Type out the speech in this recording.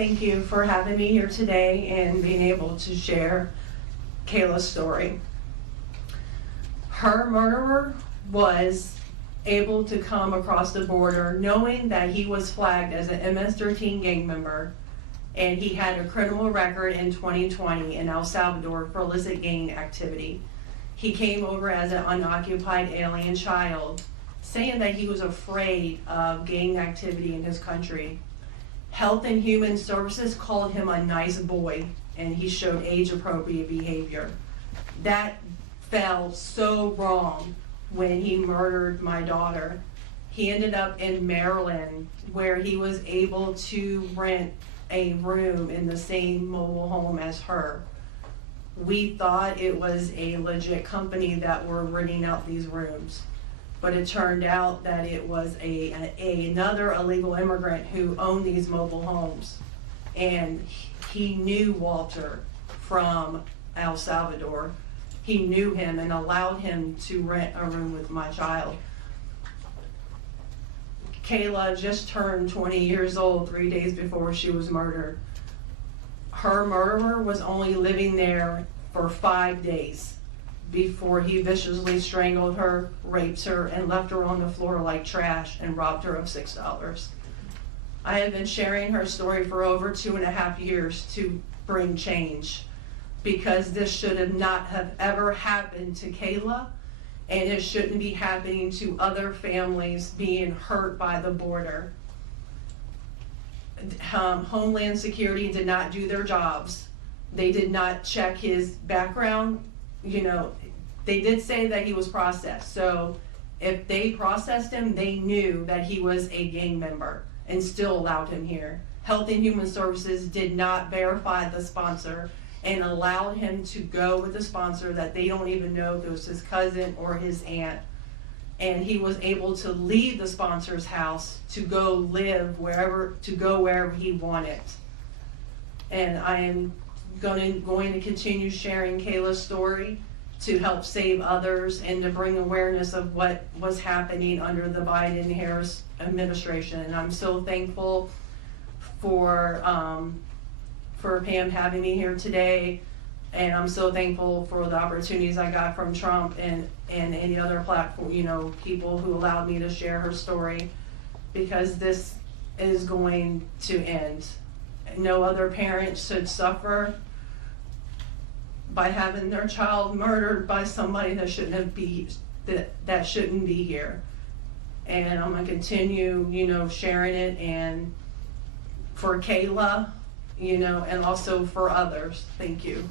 Thank you for having me here today and being able to share Kayla's story. Her murderer was able to come across the border knowing that he was flagged as an MS-13 gang member, and he had a criminal record in 2020 in El Salvador for illicit gang activity. He came over as an unoccupied alien child, saying that he was afraid of gang activity in his country. Health and Human Services called him a nice boy, and he showed age-appropriate behavior. That fell so wrong when he murdered my daughter. He ended up in Maryland, where he was able to rent a room in the same mobile home as her. We thought it was a legit company that were renting out these rooms, but it turned out that it was another illegal immigrant who owned these mobile homes, and he knew Walter from El Salvador. He knew him and allowed him to rent a room with my child. Kayla just turned 20 years old 3 days before she was murdered. Her murderer was only living there for 5 days before he viciously strangled her, raped her, and left her on the floor like trash and robbed her of $6. I have been sharing her story for over 2.5 years to bring change, because this should have not have ever happened to Kayla, and it shouldn't be happening to other families being hurt by the border. Homeland Security did not do their jobs. They did not check his background. You know, they did say that he was processed. So if they processed him, they knew that he was a gang member and still allowed him here. Health and Human Services did not verify the sponsor and allowed him to go with a sponsor that they don't even know if it was his cousin or his aunt. And he was able to leave the sponsor's house to go live wherever he wanted. And I am going to continue sharing Kayla's story to help save others and to bring awareness of what was happening under the Biden-Harris administration. And I'm so thankful for Pam having me here today, and I'm so thankful for the opportunities I got from Trump and any other platform, people who allowed me to share her story, because this is going to end. No other parent should suffer by having their child murdered by somebody that shouldn't be here. And I'm gonna continue, sharing it, and for Kayla, and also for others. Thank you.